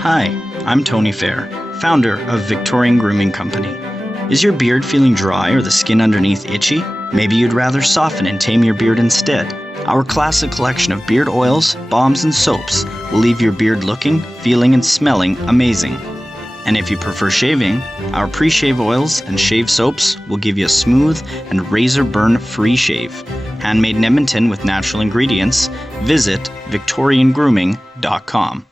Hi, I'm Tony Fair, founder of Victorian Grooming Company. Is your beard feeling dry or the skin underneath itchy? Maybe you'd rather soften and tame your beard instead. Our classic collection of beard oils, balms, and soaps will leave your beard looking, feeling, and smelling amazing. And if you prefer shaving, our pre-shave oils and shave soaps will give you a smooth and razor burn-free shave. Handmade in Edmonton with natural ingredients. Visit victoriangrooming.com.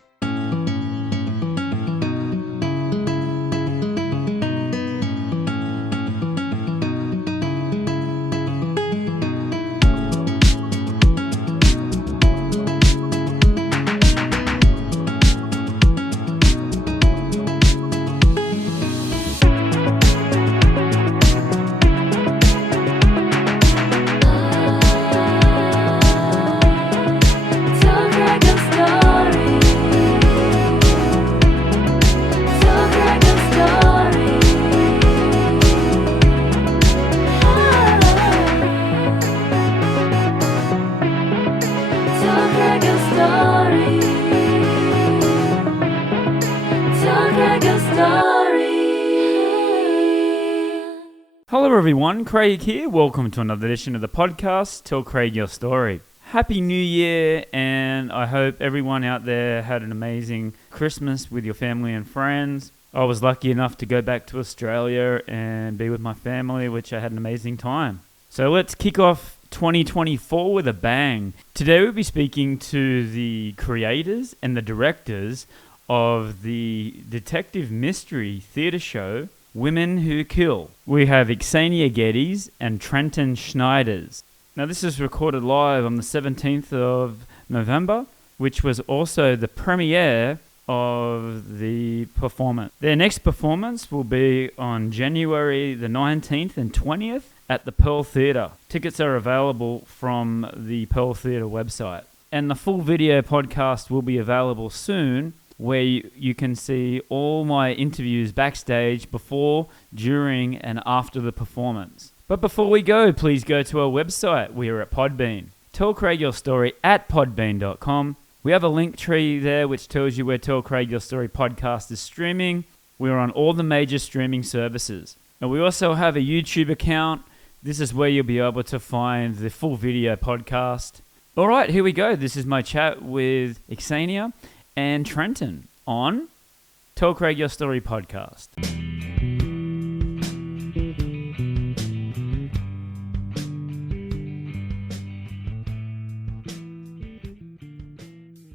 Hello everyone, Craig here. Welcome to another edition of the podcast, Tell Craig Your Story. Happy New Year, and I hope everyone out there had an amazing Christmas with your family and friends. I was lucky enough to go back to Australia and be with my family, which I had an amazing time. So let's kick off 2024 with a bang. Today we'll be speaking to the creators and the directors of the Detective Mystery theatre show, Women Who Kill. We have Ksenia Geddes and Trenton Schneiders. Now this is recorded live on the 17th of November, which was also the premiere of the performance. Their next performance will be on January the 19th and 20th at the Pearl Theatre. Tickets are available from the Pearl Theatre website. And the full video podcast will be available soon, where you can see all my interviews backstage before, during, and after the performance. But before we go, please go to our website. We are at Podbean. Tell Craig Your Story at podbean.com. We have a link tree there which tells you where Tell Craig Your Story podcast is streaming. We're on all the major streaming services. And we also have a YouTube account. This is where you'll be able to find the full video podcast. All right, here we go. This is my chat with Ksenia and Trenton on Tell Craig Your Story podcast.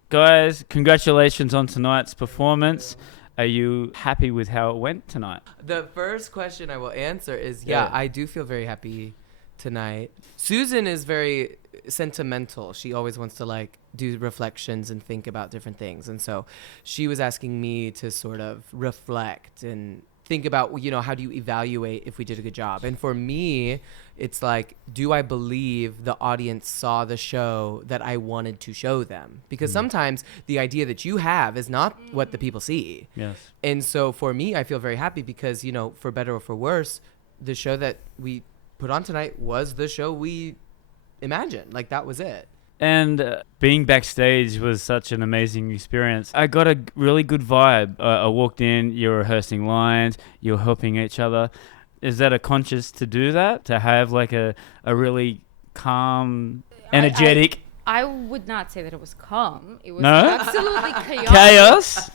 Guys, congratulations on tonight's performance. Are you happy with how it went tonight? The first question I will answer is, I do feel very happy tonight. Susan is very sentimental. She always wants to do reflections and think about different things. And so she was asking me to sort of reflect and think about, how do you evaluate if we did a good job? And for me, it's do I believe the audience saw the show that I wanted to show them? Because sometimes the idea that you have is not what the people see. Yes. And so for me, I feel very happy because, for better or for worse, the show that we put on tonight was the show we imagined. That was it. And being backstage was such an amazing experience. I got a really good vibe. I walked in, you're rehearsing lines, you're helping each other. Is that a conscious to do that? To have a really calm, energetic... I would not say that it was calm. It was No? absolutely chaotic. Chaos?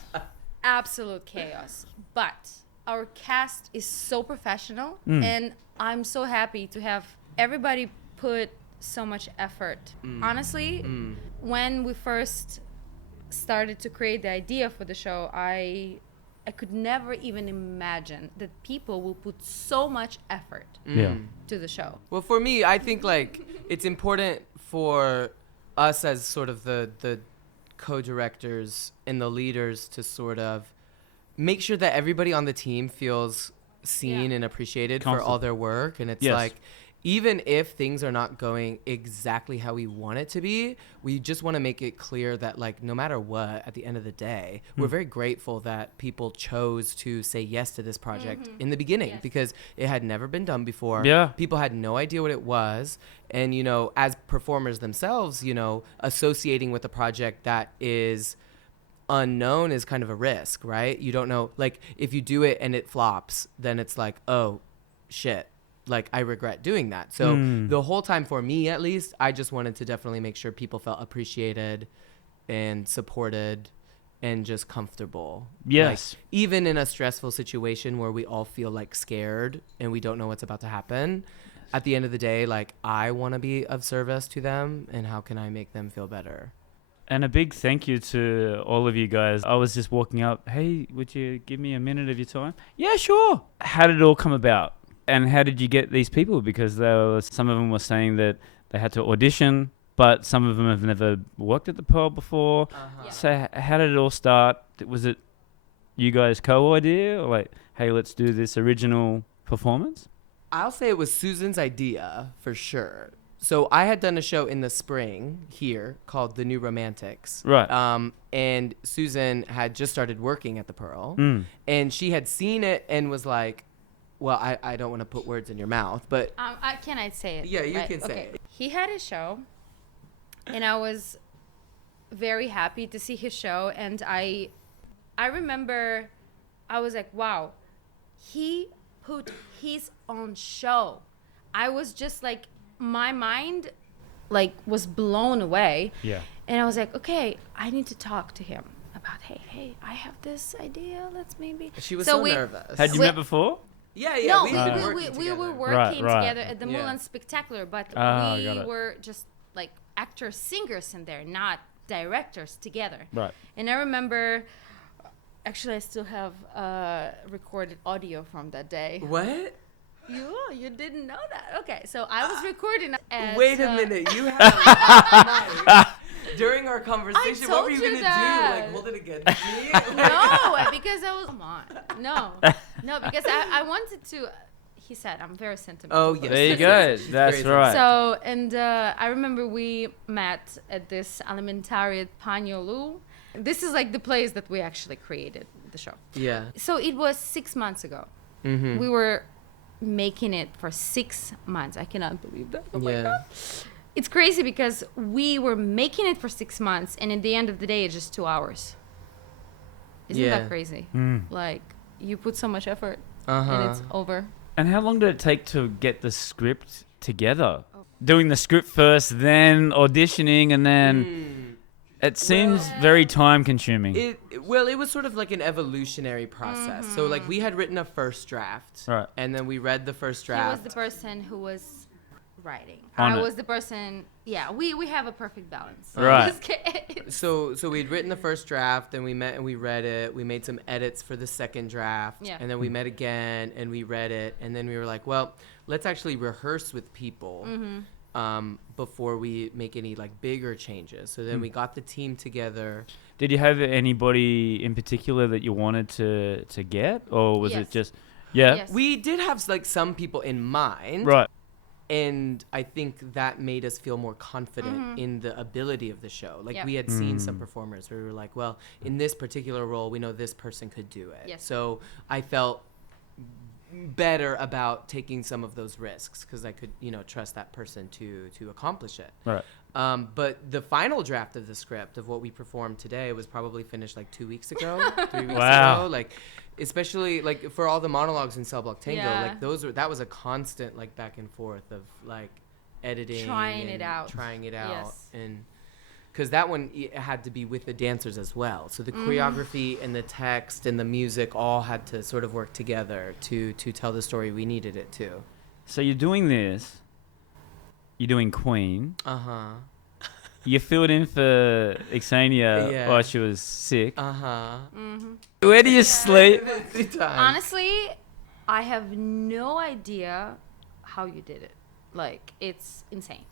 Absolute chaos. But our cast is so professional, and I'm so happy to have everybody put so much effort. Honestly, when we first started to create the idea for the show, I could never even imagine that people will put so much effort to the show. Well, for me, I think it's important for us as sort of the co-directors and the leaders to sort of make sure that everybody on the team feels seen and appreciated for all their work. And it's even if things are not going exactly how we want it to be, we just want to make it clear that no matter what, at the end of the day, we're very grateful that people chose to say yes to this project in the beginning because it had never been done before. Yeah. People had no idea what it was. And, as performers themselves, associating with a project that is unknown is kind of a risk, right? You don't know, like, if you do it and it flops, then it's like, oh shit, like, I regret doing that. So the whole time, for me at least, I just wanted to definitely make sure people felt appreciated and supported and just comfortable. Yes. Like, even in a stressful situation where we all feel like scared and we don't know what's about to happen, at the end of the day, like, I want to be of service to them, and how can I make them feel better? And a big thank you to all of you guys. I was just walking up. Hey, would you give me a minute of your time? Yeah, sure. How did it all come about? And how did you get these people? Because some of them were saying that they had to audition, but some of them have never worked at the Pearl before. Uh-huh. So how did it all start? Was it you guys' co-idea? Or like, hey, let's do this original performance? I'll say it was Susan's idea for sure. So I had done a show in the spring here called The New Romantics. Right. And Susan had just started working at the Pearl. And she had seen it and was like, well, I don't want to put words in your mouth, but... Can I say it? Yeah, you right? can say it. He had a show, and I was very happy to see his show. And I remember I was like, wow, he put his own show. I was just like, my mind like was blown away. Yeah. And I was like, okay, I need to talk to him about, hey, I have this idea. Let's maybe. She was So so we- nervous. Had you met before? Yeah, No, we've been working we were together. working Right. together at the Yeah. Mulan Spectacular, but got we it. were just like actors, singers in there, not directors together. Right. And I remember, actually, I still have recorded audio from that day. What? You didn't know that? Okay, so I was recording. At, Wait a minute. You had a mic during our conversation. What were you told going you to do? that. Like, hold it against me? No, because I was. Come on. No, because I wanted to. He said I'm very sentimental. Oh, yes. There you Yes, go. yes, yes. That's Very right. So, and I remember we met at this alimentary at Panyolu. This is like the place that we actually created the show. Yeah. So it was 6 months ago. Mm-hmm. We were making it for 6 months. I cannot believe that. Oh my God. It's crazy because we were making it for 6 months, and at the end of the day, it's just 2 hours. Isn't Yeah. that crazy? Mm. Like, you put so much effort, Uh-huh. and it's over. And how long did it take to get the script together? Doing the script first, then auditioning, and then it seems very time consuming. It was sort of like an evolutionary process. So like we had written a first draft, Right. and then we read the first He was draft. the person who was writing. On I it. was the person. Yeah, we have a perfect balance. Right. Just kidding. So we'd written the first draft, and we met and we read it. We made some edits for the second draft, Yeah. and then we met again and we read it, and then we were like, well, let's actually rehearse with people before we make any like bigger changes. So then we got the team together. Did you have anybody in particular that you wanted to get, or was Yes. it just Yes. We did have like some people in mind, right? and I think that made us feel more confident in the ability of the show. Like Yep. we had seen some performers where we were like, well, in this particular role, we know this person could do it. Yes. So I felt better about taking some of those risks because I could, trust that person to accomplish it. Right. But the final draft of the script of what we performed today was probably finished like 2 weeks ago, 3 weeks Wow. ago. Like, especially like for all the monologues in Cell Block Tango, Yeah. like that was a constant like back and forth of like editing, Trying it and out. trying it out, Yes. and because that one it had to be with the dancers as well. So the choreography and the text and the music all had to sort of work together to tell the story we needed it to. So you're doing this. You're doing Queen. Uh-huh. You filled in for Ksenia Yeah. while she was sick. Uh-huh. Where do you sleep? Honestly, I have no idea how you did it. Like, it's insane.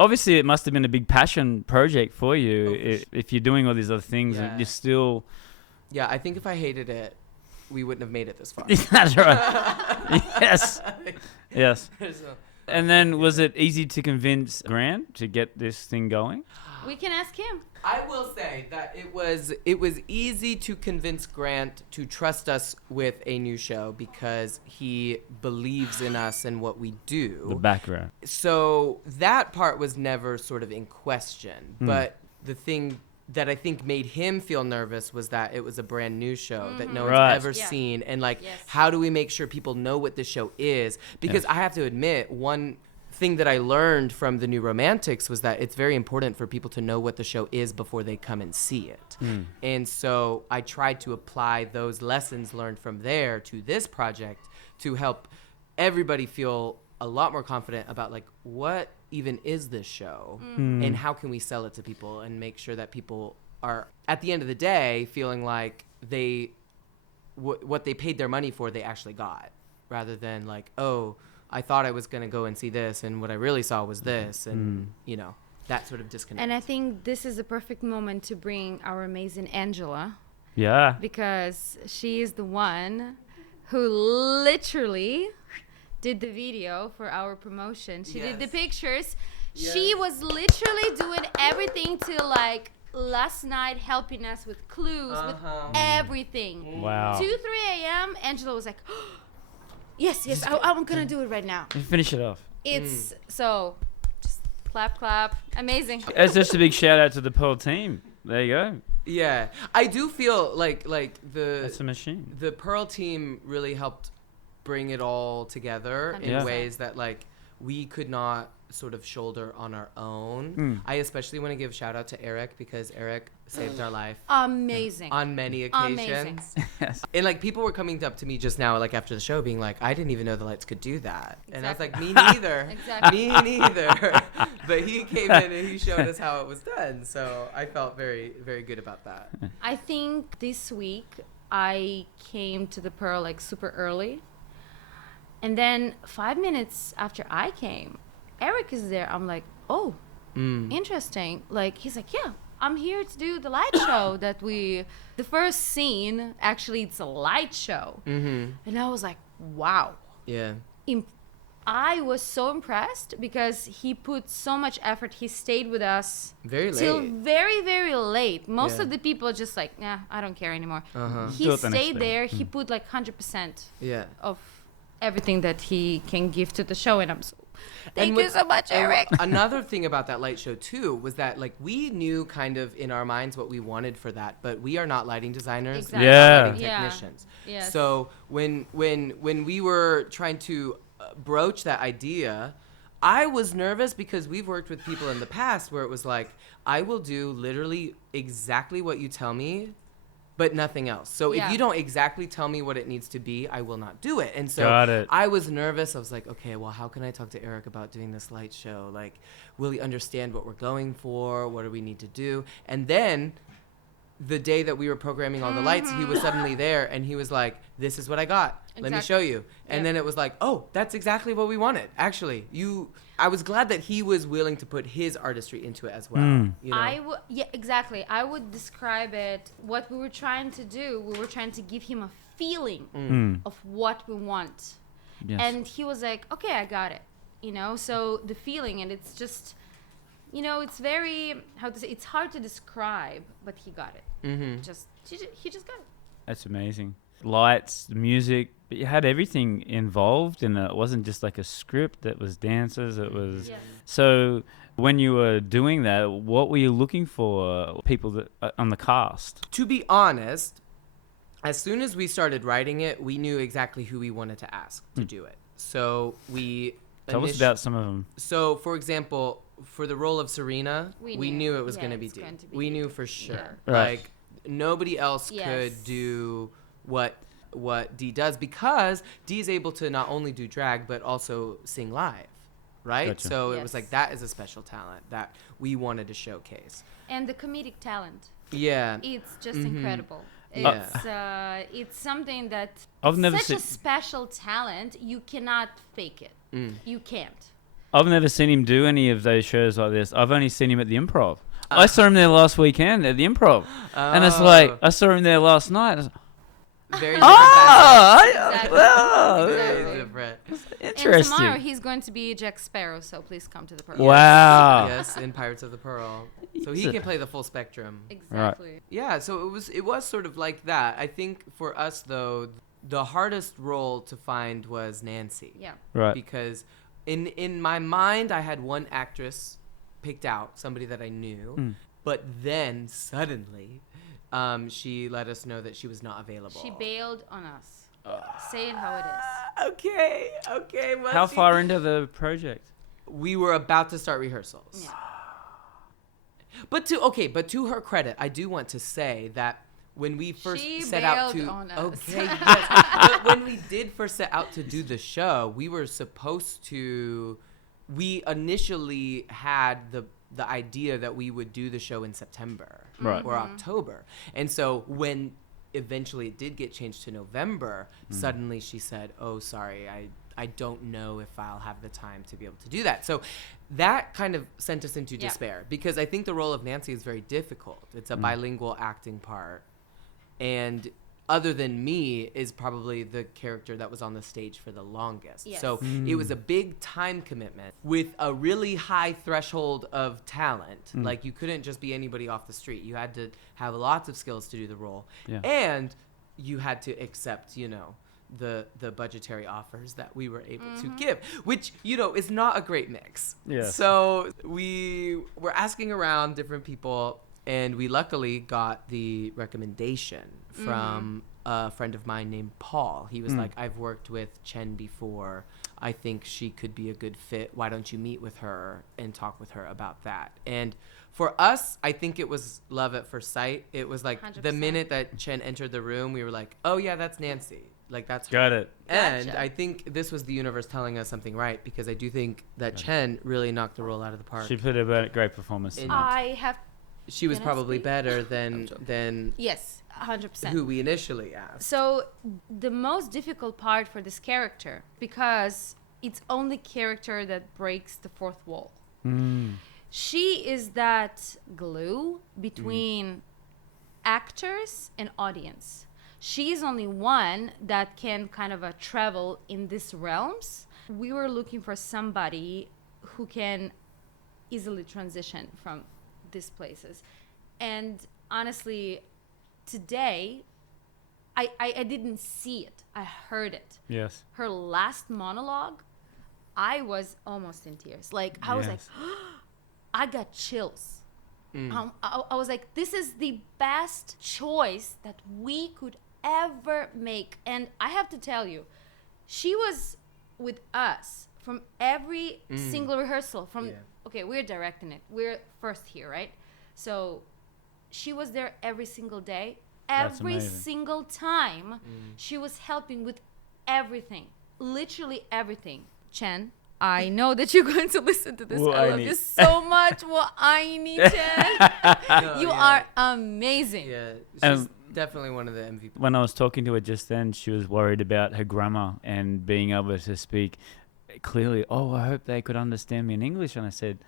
Obviously, it must have been a big passion project for you. Oh, for If you're doing all these other things, Yeah. you're still. Yeah, I think if I hated it, we wouldn't have made it this far. That's right. Yes. Yes. So- And then, was it easy to convince Grant to get this thing going? We can ask him. I will say that it was easy to convince Grant to trust us with a new show because he believes in us and what we do. The background. So that part was never sort of in question. But the thing that I think made him feel nervous was that it was a brand new show that no Right. one's ever seen. And like, Yes. how do we make sure people know what this show is? Because I have to admit, one thing that I learned from the New Romantics was that it's very important for people to know what the show is before they come and see it. And so I tried to apply those lessons learned from there to this project to help everybody feel a lot more confident about like what even is this show and how can we sell it to people and make sure that people are at the end of the day feeling like they what they paid their money for they actually got, rather than like, oh, I thought I was going to go and see this and what I really saw was this, and you know, that sort of disconnect. And I think this is a perfect moment to bring our amazing Angela, Yeah. because she is the one who literally did the video for our promotion. She did the Yes. pictures. Yes. She was literally doing everything to like last night, helping us with clues, with everything. Wow. 2, 3 a.m. Angela was like, yes, I'm gonna do it right now. Finish it off. It's so just clap, amazing. It's just a big shout out to the Pearl team. There you go. Yeah, I do feel like That's a machine. the Pearl team really helped bring it all together in 100%. ways that like we could not sort of shoulder on our own. I especially want to give shout out to Eric, because Eric saved our life Amazing. on many occasions. Yes. And like people were coming up to me just now, like after the show, being like, "I didn't even know the lights could do that," and I was like, "Me neither, Exactly. me neither." But he came in and he showed us how it was done, so I felt very, very good about that. I think this week I came to the Pearl like super early. And then 5 minutes after I came, Eric is there. I'm like, oh, interesting. Like, he's like, yeah, I'm here to do the light show the first scene, actually, it's a light show. And I was like, wow. Yeah. I was so impressed because he put so much effort. He stayed with us Very late. till very, very late. Most Yeah. of the people are just like, nah, I don't care anymore. Uh-huh. He Do it the next stayed day. there. He put like 100% Yeah. of everything that he can give to the show, and I'm so thank And you with- so much, and Eric. Another thing about that light show too was that like we knew kind of in our minds what we wanted for that, but we are not lighting designers, Exactly. we're not Yeah. lighting Yeah. technicians. Yes. So when we were trying to broach that idea, I was nervous because we've worked with people in the past where it was like, I will do literally exactly what you tell me, but nothing else. So Yeah. if you don't exactly tell me what it needs to be, I will not do it. And so Got it. I was nervous. I was like, okay, well, how can I talk to Eric about doing this light show? Like, will he understand what we're going for? What do we need to do? And then the day that we were programming all the lights, he was suddenly there and he was like, this is what I got. Let me Exactly. show you. And Yep. then it was like, oh, that's exactly what we wanted. Actually, I was glad that he was willing to put his artistry into it as well. You know? Yeah, exactly. I would describe it. What we were trying to do, we were trying to give him a feeling of what we want, Yes. and he was like, "Okay, I got it." You know, so the feeling, and it's just, you know, it's very it's hard to describe, but he got it. He just got it. That's amazing. Lights, music, but you had everything involved, and it wasn't just like a script. That was dancers. It was Yes. so. When you were doing that, what were you looking for? People that on the cast. To be honest, as soon as we started writing it, we knew exactly who we wanted to ask to do it. So we Tell us about some of them. So, for example, for the role of Serena, We we knew. knew it was Yeah, going to be it's Dee. going to be We Dee. knew for sure. Yeah. Right. Like nobody else Yes. could do what Dee does, because Dee's able to not only do drag but also sing live, right? Gotcha. So it was Yes. like that is a special talent that we wanted to showcase. And the comedic talent, Yeah. it's just incredible. Yeah. It's something that I've never such a seen. special talent. You cannot fake it. You can't. I've never seen him do any of those shows like this. I've only seen him at the Improv. I saw him there last weekend at the Improv, and it's like I saw him there last night. I was like, Very different facets. Exactly. well, Very Exactly. different. And interesting. tomorrow he's going to be Jack Sparrow, so please come to the party. Wow. Yes, in Pirates of the Pearl. So he So- can play the full spectrum. Exactly. Yeah, so it was sort of like that. I think for us though, the hardest role to find was Nancy. Yeah. Right. Because in my mind I had one actress picked out, somebody that I knew. But then suddenly, she let us know that she was not available. She bailed on us. Say it how it is. Okay. Well, How far into the project? We were about to start rehearsals. Yeah. But to her credit, I do want to say that when we first She set out bailed to on us. okay, yes. But when we did first set out to do the show, we were supposed to. We initially had the idea that we would do the show in September Right. or October, and so when eventually it did get changed to November, suddenly she said, "Oh, sorry, I don't know if I'll have the time to be able to do that." So that kind of sent us into despair, because I think the role of Nancy is very difficult. It's a bilingual acting part. And other than me is probably the character that was on the stage for the longest. Yes. So it was a big time commitment with a really high threshold of talent. Like, you couldn't just be anybody off the street. You had to have lots of skills to do the role. Yeah. And you had to accept, the budgetary offers that we were able to give, which, is not a great mix. Yes. So we were asking around different people, and we luckily got the recommendation from a friend of mine named Paul. He was like, I've worked with Chen before. I think she could be a good fit. Why don't you meet with her and talk with her about that? And for us, I think it was love at first sight. It was like 100%. the minute that Chen entered the room, we were like, oh, yeah, that's Nancy. Like, that's her. Got it. And Gotcha. I think this was the universe telling us something right, because I do think that Chen really knocked the role out of the park. She put a great performance. In- I have She was Can I probably speak? better than yes, 100%. who we initially asked. So the most difficult part for this character, because it's only character that breaks the fourth wall. She is that glue between actors and audience. She is only one that can kind of travel in these realms. We were looking for somebody who can easily transition from these places. And honestly, today, I didn't see it. I heard it. Yes. Her last monologue, I was almost in tears. Like, I was like, I got chills. I was like, this is the best choice that we could ever make. And I have to tell you, she was with us from every single rehearsal. Okay, we're directing it. We're first here, right? So she was there every single day. That's Every amazing. single time she was helping with everything. Literally everything. Chen, I know that you're going to listen to this. I love you so much. Chen. You are amazing. Yeah, she's Um, definitely one of the MVP. When I was talking to her just then, she was worried about her grammar and being able to speak clearly. Oh, I hope they could understand me in English. And I said,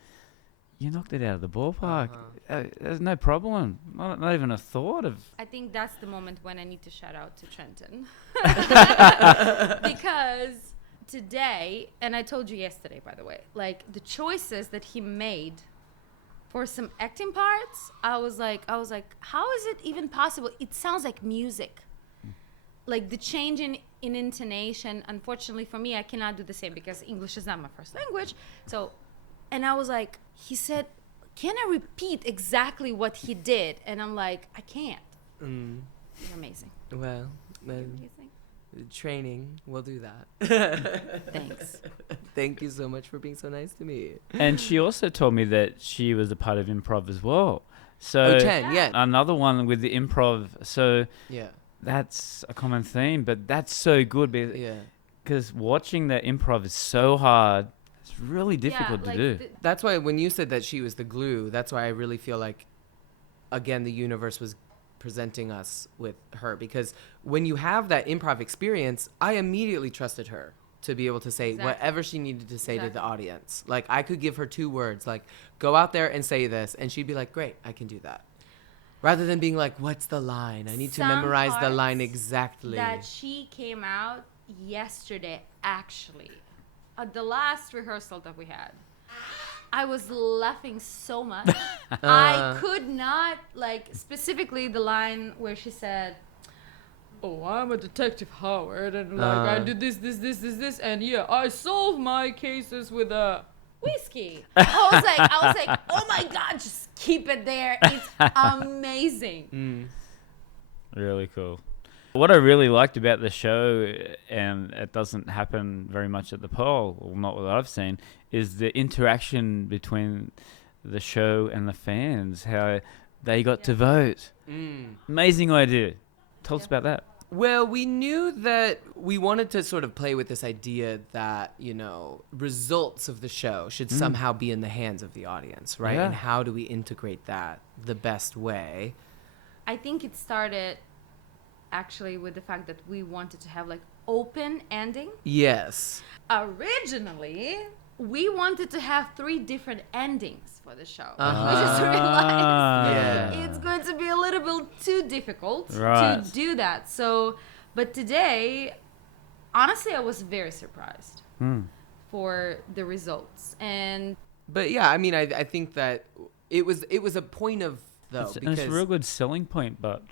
you knocked it out of the ballpark. There's no problem. Not even a thought of... I think that's the moment when I need to shout out to Trenton. Because today, and I told you yesterday, by the way, like the choices that he made for some acting parts, I was like, how is it even possible? It sounds like music. Like the change in intonation, unfortunately for me, I cannot do the same because English is not my first language. So, and I was like, he said, can I repeat exactly what he did? And I'm like, I can't. You're amazing. Well, You're amazing. training will do that. Thanks. Thank you so much for being so nice to me. And she also told me that she was a part of improv as well. So Chen, yeah. another one with the improv. So Yeah. that's a common theme, but that's so good Yeah. because watching that improv is so hard. It's really difficult to do. That's why when you said that she was the glue, that's why I really feel like, again, the universe was presenting us with her, because when you have that improv experience, I immediately trusted her to be able to say whatever she needed to say to the audience. Like, I could give her 2 words, like, go out there and say this, and she'd be like, great, I can do that. Rather than being like, what's the line? I need to Some memorize the line parts exactly. That she came out yesterday, actually, at the last rehearsal that we had. I was laughing so much. I could not, like, specifically the line where she said, oh, I'm a Detective Howard, and like I do this, and yeah, I solve my cases with a whiskey. I was like, oh my God, just keep it there. It's amazing. Really cool. What I really liked about the show, and it doesn't happen very much at the poll, or not what I've seen, is the interaction between the show and the fans, how they got to vote. Amazing idea. Tell us about that. Well, we knew that we wanted to sort of play with this idea that, results of the show should somehow be in the hands of the audience, right? Yeah. And how do we integrate that the best way? I think it started actually with the fact that we wanted to have like open ending. Yes. Originally, we wanted to have 3 different endings for the show. Uh-huh. We just realized Yeah. it's going to be a little bit too difficult Right. to do that. So, but today, honestly, I was very surprised for the results. And But yeah, I mean, I think that it was a point of, though, And because... it's a real good selling point, but...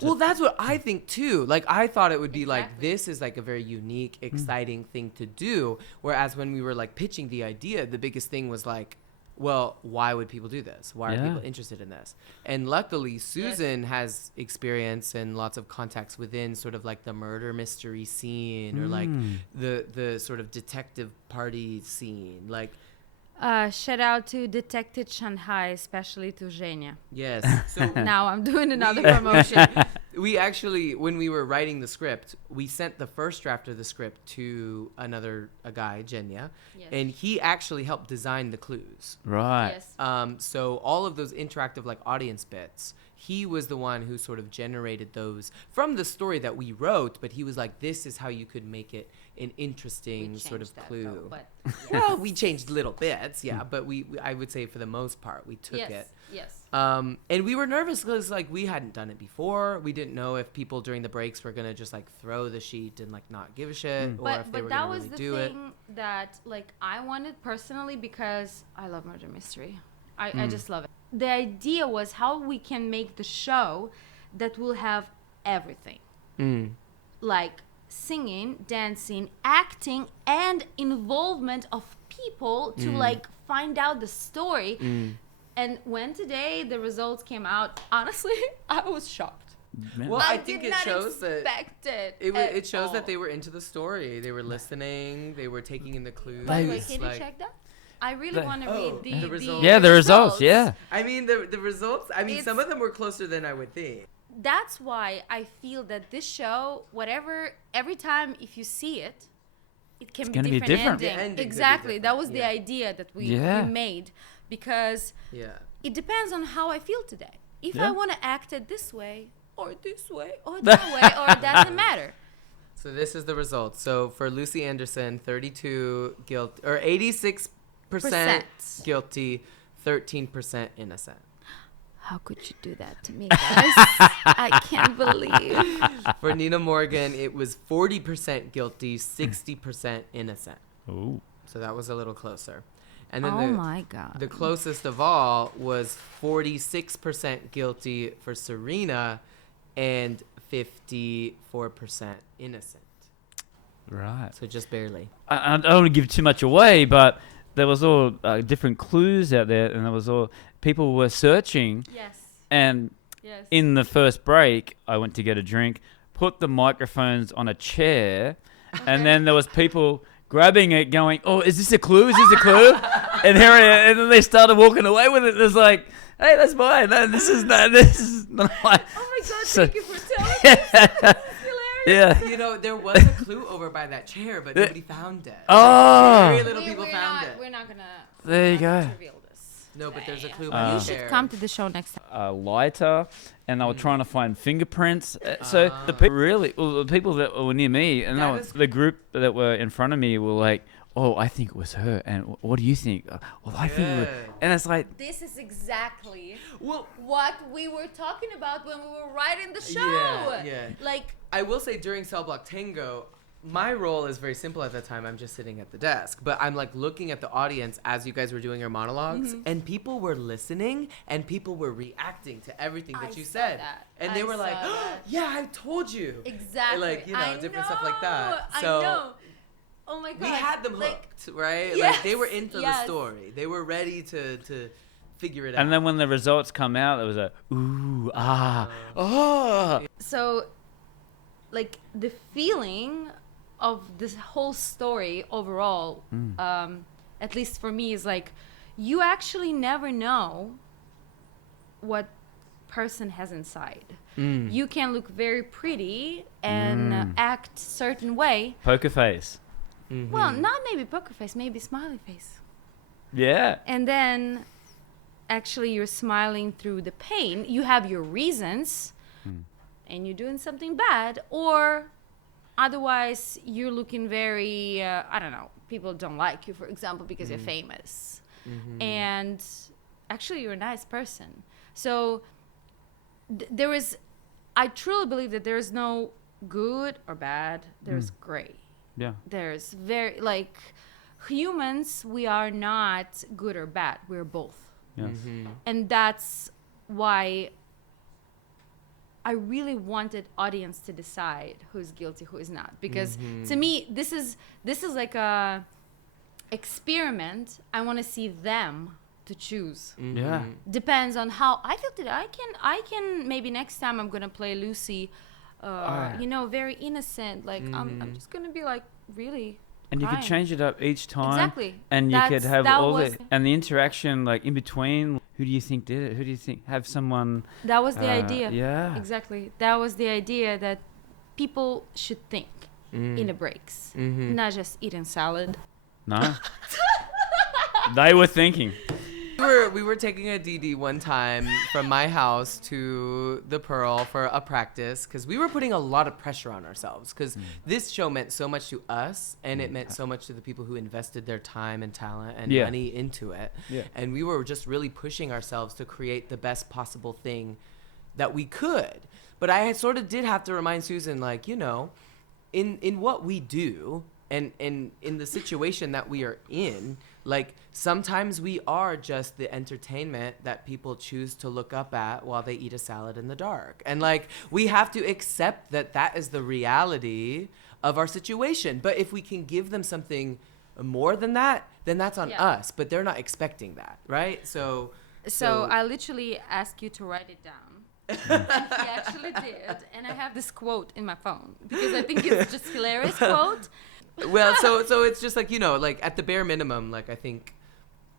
Well, that's what I think too. Like, I thought it would be like, Exactly. this is like a very unique, exciting thing to do. Whereas when we were like pitching the idea, the biggest thing was like, well, why would people do this? Why are Yeah. people interested in this? And luckily, Susan has experience and lots of contacts within sort of like the murder mystery scene or like the sort of detective party scene. Like, shout out to Detective Shanghai, especially to Ksenia. yes. So Now I'm doing another promotion. we actually, when we were writing the script, we sent the first draft of the script to a guy, Jenya, Yes. and he actually helped design the clues. Right. Yes. So all of those interactive like audience bits, he was the one who sort of generated those from the story that we wrote, but he was like, this is how you could make it an interesting We sort of changed that, clue. though, but Well, we changed little bits, yeah, but I would say for the most part, we took yes, it. yes. And we were nervous because like we hadn't done it before. We didn't know if people during the breaks were gonna just like throw the sheet and like not give a shit, or if they were But that gonna was really the do it. thing that like I wanted personally because I love murder mystery. I just love it. The idea was how we can make the show that will have everything. Like singing, dancing, acting, and involvement of people to like find out the story. And when today the results came out, honestly, I was shocked. Well, I think did it not shows that expect it shows that all. they were into the story. They were listening. They were taking in the clues. By the way, Nice. can you like- check that? I really want to Oh, read the results. Yeah, the results, yeah. I mean, the results. I mean, It's- some of them were closer than I would think. That's why I feel that this show, whatever, every time if you see it, it can be gonna be different, different. The ending. ending could be Exactly. That different, was the yeah. idea that we Yeah. made because Yeah. it depends on how I feel today. If Yeah. I want to act it this way or that way, or it doesn't matter. So this is the results. So for Lucy Anderson, 32 guilt or 86% guilty, 13% innocent. How could you do that to me, guys? I can't believe. For Nina Morgan, it was 40% guilty, 60% innocent. Ooh. So that was a little closer. And then Oh my God. the closest of all was 46% guilty for Serena and 54% innocent. Right. So just barely. I don't want to give too much away, but there was all different clues out there, and there was all people were searching. Yes. And Yes. in the first break, I went to get a drink, put the microphones on a chair, and then there was people grabbing it, going, "Oh, is this a clue? Is this a clue?" And here, and then they started walking away with it. It's like, "Hey, that's mine. No, this is not. This is not mine." Oh my God! So- Thank you for telling me. This is hilarious. Yeah. You know, there was a clue over by that chair, but nobody found it. Oh. Very little people found it. We're not gonna. There you go. Reveal this. No, but there's a clue You by the You chair. should come to the show next time. A lighter, and they were trying to find fingerprints. So the people the people that were near me, and That they is- the group that were in front of me were like, "Oh, I think it was her," and what do you think? Well, I think, it was, Good. and it's like, This is exactly Well, what we were talking about when we were writing the show. Yeah, yeah. Like, I will say during Cell Block Tango, my role is very simple at that time. I'm just sitting at the desk, but I'm like looking at the audience as you guys were doing your monologues, and people were listening and people were reacting to everything that I you saw said. that. And they I were like, saw that. "Yeah, I told you." exactly. Like, you know, I different stuff like that. I So know. Oh my God. we had them Like, hooked, right? yes, Like they were into the yes. story. They were ready to figure it out. And then when the results come out, it was a ooh, oh. So, like, the feeling of this whole story overall, at least for me, is like, you actually never know what person has inside. You can look very pretty and act certain way. Poker face. Well, not maybe poker face, maybe smiley face. Yeah. And then actually you're smiling through the pain. You have your reasons and you're doing something bad, or otherwise you're looking very, I don't know, people don't like you, for example, because you're famous. And actually you're a nice person. So there is, I truly believe that there is no good or bad. There's gray. Yeah. There's very, like, humans, we are not good or bad. We're both. Yes. And that's why I really wanted audience to decide who's guilty, who is not. Because to me, this is like a experiment. I want to see them to choose. Yeah. Depends on how I feel today. I can maybe next time I'm gonna play Lucy, you know, very innocent. Like I'm just gonna be like really. And you could crying. change it up each time. Exactly. And you could have that all was- the and the interaction like in between. Who do you think did it? Who do you think have someone? That was the idea. Yeah. Exactly. That was the idea, that people should think in the breaks, not just eating salad. No. They were thinking. We were taking a DD one time from my house to the Pearl for a practice, because we were putting a lot of pressure on ourselves, because this show meant so much to us, and it meant so much to the people who invested their time and talent and money into it. Yeah. And we were just really pushing ourselves to create the best possible thing that we could. But I had sort of did have to remind Susan, like, you know, in what we do and in the situation that we are in, like, sometimes we are just the entertainment that people choose to look up at while they eat a salad in the dark. And, like, we have to accept that that is the reality of our situation. But if we can give them something more than that, then that's on us. But they're not expecting that, right? So I literally asked you to write it down. And he actually did. And I have this quote in my phone because I think it's just hilarious quote. Well, so it's just like, you know, like at the bare minimum, like I think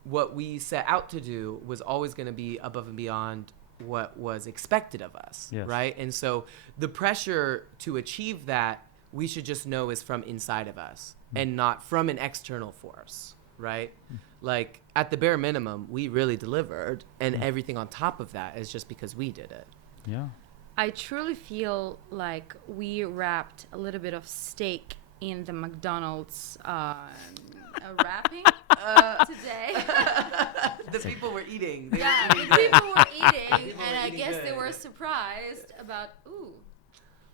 what we set out to do was always going to be above and beyond what was expected of us, right? And so the pressure to achieve that, we should just know is from inside of us and not from an external force, right? Like at the bare minimum, we really delivered, and everything on top of that is just because we did it. Yeah. I truly feel like we wrapped a little bit of steak in the McDonald's wrapping today. The people were eating. Yeah, the people were eating, and I guess they were surprised about, ooh,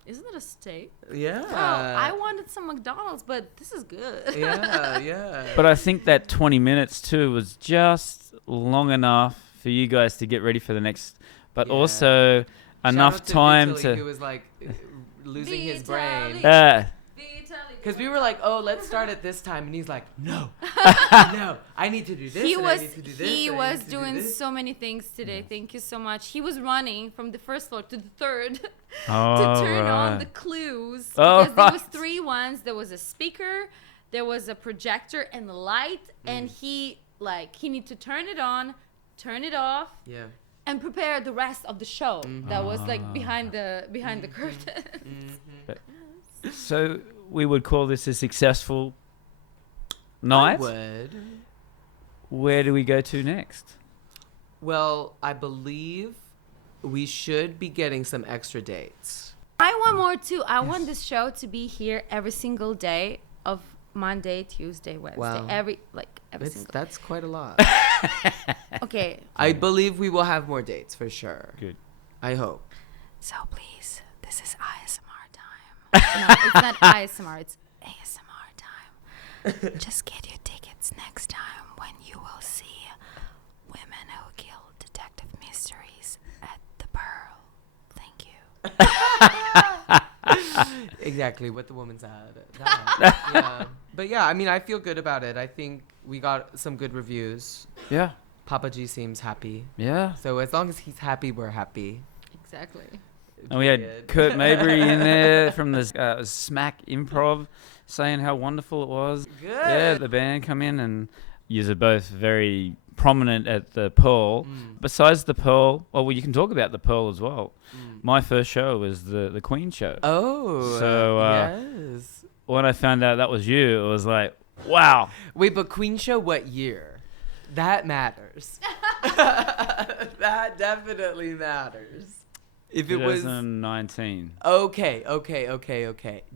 isn't it a steak? Yeah. Oh, I wanted some McDonald's, but this is good. Yeah. But I think that 20 minutes too was just long enough for you guys to get ready for the next, but also enough Shout out to time Vitaly, to. who was like losing his Vitaly. brain. Because we were like, oh, let's start at this time. And he's like, no, no, I need to do this. He and was I need to do this, he and I was need to do doing this. so many things today. Thank you so much. He was running from the first floor to the third to Oh, turn on right. the clues, Oh, because there was right. 3 ones. There was a speaker, there was a projector, and the light. And he need to turn it on, turn it off, Yeah. and prepare the rest of the show that was like behind the curtain. So we would call this a successful night. I would. Where do we go to next? Well, I believe we should be getting some extra dates. I want more too. I want this show to be here every single day of Monday, Tuesday, Wednesday. Wow. Every single. That's quite a lot. Okay. I believe we will have more dates for sure. Good. I hope. So please, this is ASMR time. No, it's not ASMR. It's ASMR time. Just get your tickets next time when you will see women who kill detective mysteries at the Pearl. Thank you. Exactly what the woman said. Yeah. But yeah, I mean, I feel good about it. I think we got some good reviews. Yeah. Papa G seems happy. Yeah. So as long as he's happy, we're happy. Exactly. And we had Kurt Mabry in there from the Smack Improv saying how wonderful it was. Good. Yeah, the band come in and you're both very prominent at the Pearl. Besides the Pearl, well, you can talk about the Pearl as well. My first show was the Queen show. Oh. So yes. when I found out that was you, it was like, wow. Wait, but Queen show what year? That matters. That definitely matters. If it was 2019. Okay.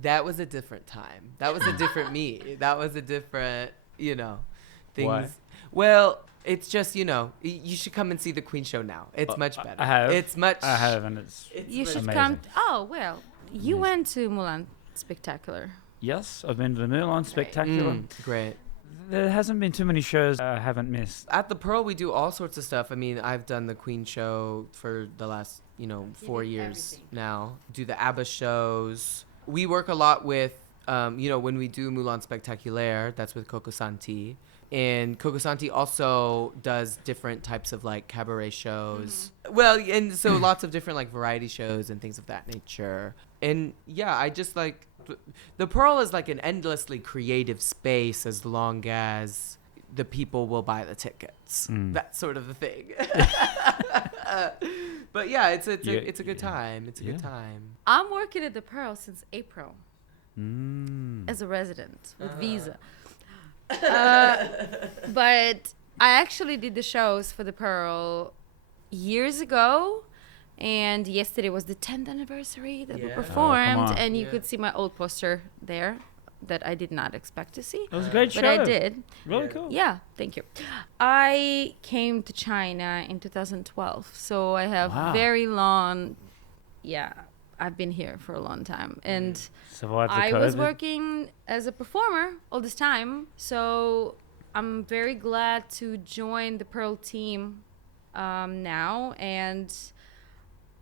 That was a different time. That was a different me. That was a different, things. Why? Well, it's just, you should come and see the Queen show now. It's much better. I have. I have, and it's You should amazing. come. Oh, well, you went to Mulan Spectacular. Yes, I've been to the Mulan Spectacular. Great. There hasn't been too many shows I haven't missed. At the Pearl, we do all sorts of stuff. I mean, I've done the Queen show for the last, 4 years now. Do the ABBA shows. We work a lot with, when we do Mulan Spectaculaire, that's with Coco Santi. And Coco Santi also does different types of like cabaret shows. Well, and so lots of different like variety shows and things of that nature. And yeah, I just like the Pearl is like an endlessly creative space as long as the people will buy the tickets. That's sort of the thing. But yeah, it's a good time. It's a good time. I'm working at the Pearl since April as a resident with visa. But I actually did the shows for the Pearl years ago, and yesterday was the 10th anniversary that we Yeah. performed, Oh, come on. and you could see my old poster there that I did not expect to see. It was a great show. But I did. Really Yeah. cool. Yeah, thank you. I came to China in 2012, so I have Wow. very long, I've been here for a long time. And Survived the I COVID. was working as a performer all this time, so I'm very glad to join the Pearl team now, and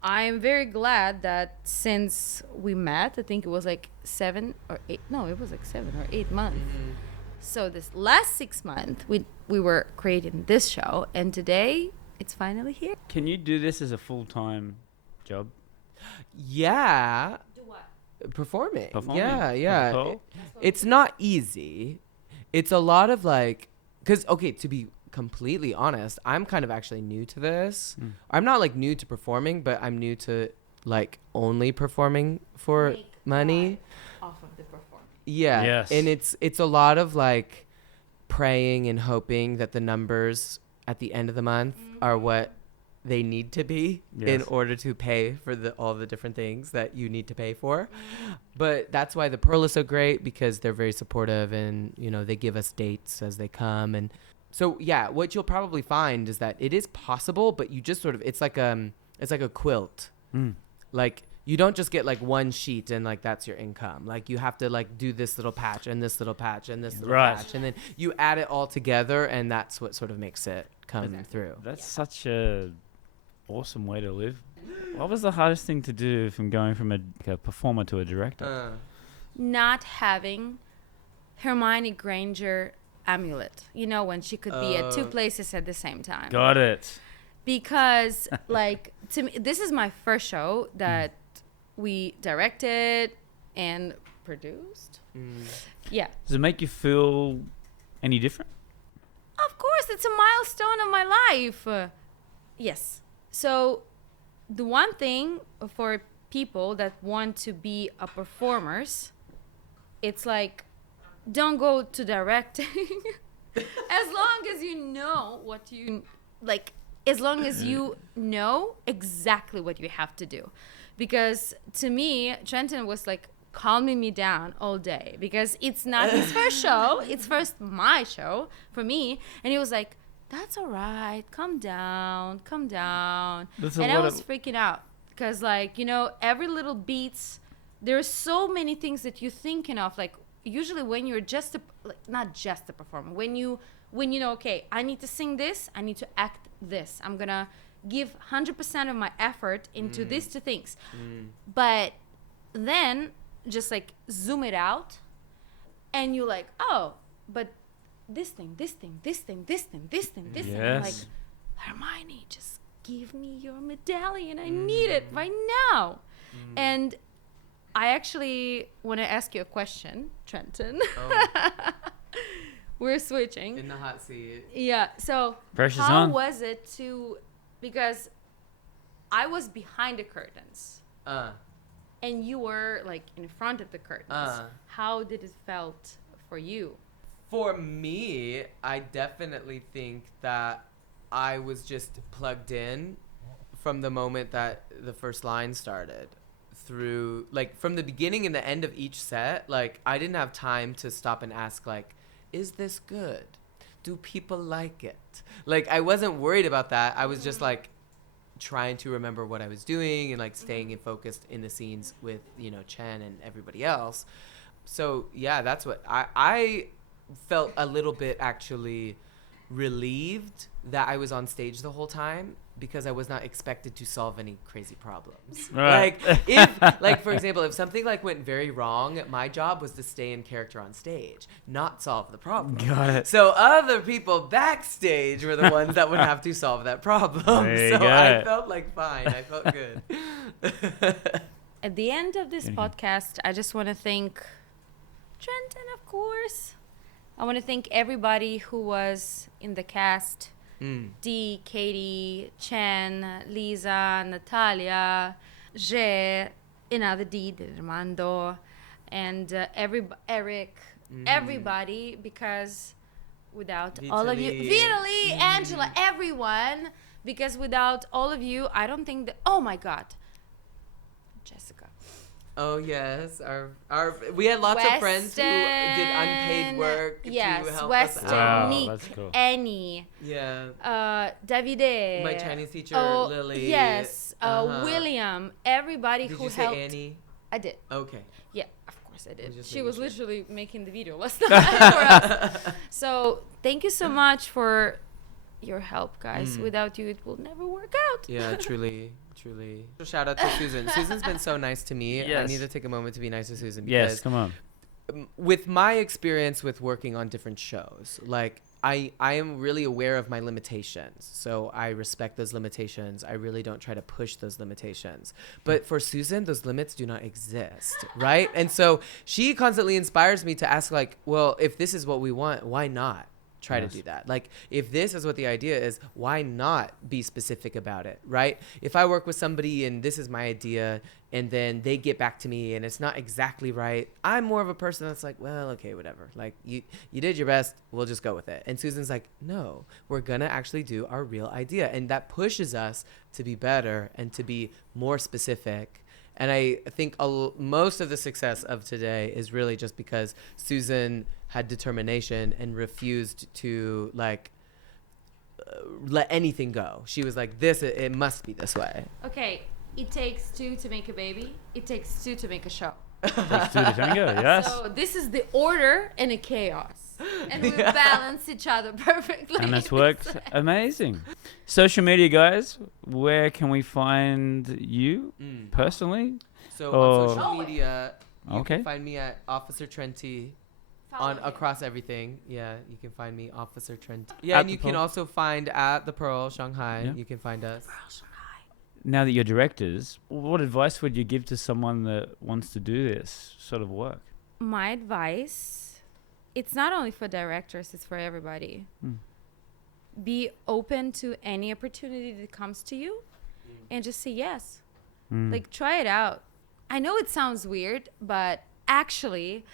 I'm very glad that since we met, I think it was like 7 or 8. No, it was like 7 or 8 months. So this last 6 months, we were creating this show, and today it's finally here. Can you do this as a full-time job? Yeah. Do what? Performing. Performing? Yeah. Cool. It's not easy. It's a lot of like, because, okay, to be completely honest, I'm kind of actually new to this. I'm not like new to performing, but I'm new to like only performing for money. Off of the performance. Yeah. Yes. And it's a lot of like praying and hoping that the numbers at the end of the month are what they need to be in Yes. order to pay for all the different things that you need to pay for. But that's why the Pearl is so great, because they're very supportive, and they give us dates as they come. And so yeah, what you'll probably find is that it is possible, but you just sort of it's like a quilt. Like you don't just get like one sheet and like that's your income. Like you have to like do this little patch and this little patch and this little Right. patch, and then you add it all together, and that's what sort of makes it come through. That's such a awesome way to live. What was the hardest thing to do from going from a performer to a director? Not having Hermione Granger amulet, when she could be at two places at the same time. Got it. Because like to me, this is my first show that we directed and produced. Yeah, Does it make you feel any different? of course, it's a milestone of my life. Yes. So the one thing for people that want to be a performers, it's like, don't go to directing. As long as you know what you like, as long as you know exactly what you have to do. Because to me, Trenton was like calming me down all day, because it's not his first show, it's first my show for me. And he was like, that's all right, calm down. That's a And I lot was of- freaking out, because like, every little beats, there's so many things that you're thinking of. Like usually when you're just not just a performer, when you know, okay, I need to sing this, I need to act this, I'm gonna give 100% of my effort into these two things. But then just like zoom it out, and you're like, oh, but this thing. I'm like, Yes. Hermione, just give me your medallion. I need it right now. And I actually want to ask you a question, Trenton. Oh. We're switching. In the hot seat. Yeah. So Pressure's how on. was it because I was behind the curtains and you were like in front of the curtains. How did it felt for you? For me, I definitely think that I was just plugged in from the moment that the first line started through, like, from the beginning and the end of each set. Like, I didn't have time to stop and ask, like, is this good? Do people like it? Like, I wasn't worried about that. I was just like trying to remember what I was doing and like staying focused in the scenes with, you know, Chen and everybody else. So yeah, that's what I felt a little bit actually relieved that I was on stage the whole time, because I was not expected to solve any crazy problems. Right. Like for example, if something like went very wrong, my job was to stay in character on stage, not solve the problem. Got it. So other people backstage were the ones that would have to solve that problem. There you So go. I felt like fine. I felt good. At the end of this podcast, I just want to thank Trenton, of course. I want to thank everybody who was in the cast. Dee, Katie, Chen, Lisa, Natalia, Je, another Dee, Armando, and Eric, everybody, because without all of you, Vitaly, Angela, everyone, because without all of you, I don't think that, oh my God, Jessica. Oh yes, our we had lots of friends who did unpaid work to help Weston, us out. Wow, Nick, that's cool. Annie, Davide, My Chinese teacher, Lily. yes, William, everybody Did who you say helped. Annie? I did. Okay. Yeah, of course I did. just She making was sure. literally making the video last night for us. So thank you so much for your help, guys. Without you, it will never work out. Yeah, truly. Shout out to Susan. Susan's been so nice to me. I Yes. need to take a moment to be nice to Susan, Yes, because come on. with my experience with working on different shows, like I am really aware of my limitations. So I respect those limitations. I really don't try to push those limitations. But for Susan, those limits do not exist, right? And so she constantly inspires me to ask, like, well, if this is what we want, why not try to do that? Like, if this is what the idea is, why not be specific about it, right? If I work with somebody and this is my idea and then they get back to me and it's not exactly right, I'm more of a person that's like, well, okay, whatever. Like, you did your best, we'll just go with it. And Susan's like, no, we're gonna actually do our real idea. And that pushes us to be better and to be more specific. And I think most of the success of today is really just because Susan had determination and refused to let anything go. She was like, it must be this way. Okay, it takes two to make a baby. It takes two to make a show. Let's do the tango, yes. So this is the order and a chaos. And we balance each other perfectly. And that's worked amazing. Social media, guys, where can we find you personally? So Oh. on social media, you Okay. can find me at Officer Trenty Follow him. across everything. Yeah, you can find me Officer Trenty. Yeah, At and the you can Pearl. also find at the Pearl, Shanghai. Yeah. You can find us. Now that you're directors, what advice would you give to someone that wants to do this sort of work? My advice, it's not only for directors, it's for everybody. Be open to any opportunity that comes to you and just say yes. Like, try it out. I know it sounds weird, but actually,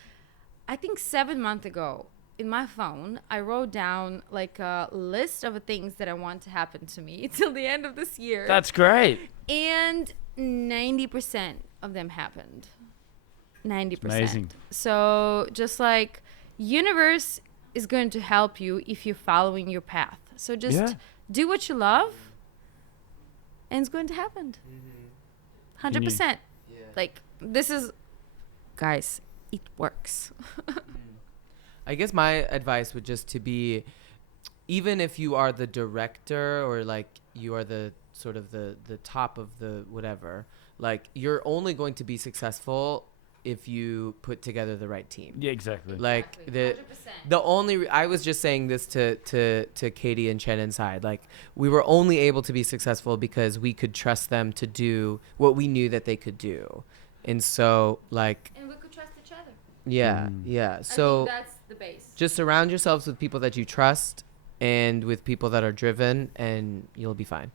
I think 7 months ago, in my phone, I wrote down like a list of things that I want to happen to me till the end of this year. That's great. And 90% of them happened. 90%. Amazing. So just like universe is going to help you if you're following your path. So just do what you love and it's going to happen. 100%. Like, this is, guys, it works. I guess my advice would just to be, even if you are the director or like you are the sort of the top of the whatever, like, you're only going to be successful if you put together the right team. Yeah, exactly. Like Exactly, the only I was just saying this to Katie and Chen inside. Like we were only able to be successful because we could trust them to do what we knew that they could do, and so like And we could trust each other. yeah. I So think that's the base. just surround yourselves with people that you trust and with people that are driven, and you'll be fine.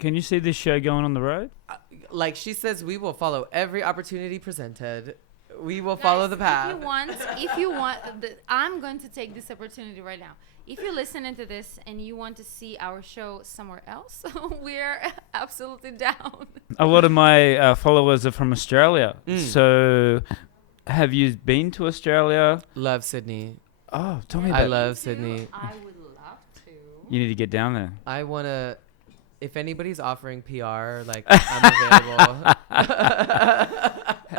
Can you see this show going on the road? Like she says, we will follow every opportunity presented. We will follow the path. If you want, I'm going to take this opportunity right now. If you're listening to this and you want to see our show somewhere else, we're absolutely down. A lot of my followers are from Australia. So have you been to Australia? Love Sydney. Oh, tell me about I it. love Sydney. I would love to. You need to get down there. I want to, if anybody's offering PR, like I'm available.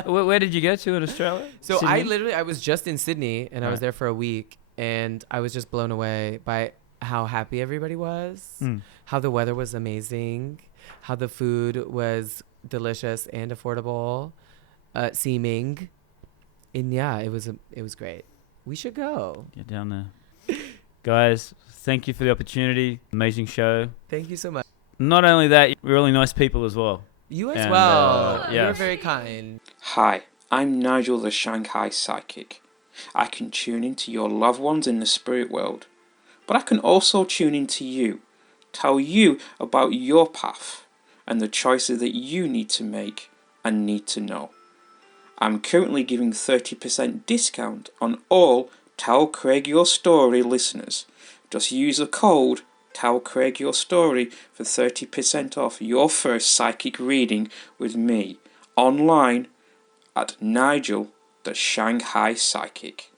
Where did you go to in Australia? So Sydney? I was just in Sydney and I was Right. there for a week and I was just blown away by how happy everybody was, how the weather was amazing, how the food was delicious and affordable, seeming. And yeah, it was great. We should go. Get down there. Guys, thank you for the opportunity. Amazing show. Thank you so much. Not only that, you're really nice people as well. You as And, well. yeah. You're very kind. Hi, I'm Nigel the Shanghai Psychic. I can tune into your loved ones in the spirit world, but I can also tune into you, tell you about your path and the choices that you need to make and need to know. I'm currently giving 30% discount on all Tell Craig Your Story listeners. Just use the code Tell Craig Your Story for 30% off your first psychic reading with me online at Nigel the Shanghai Psychic.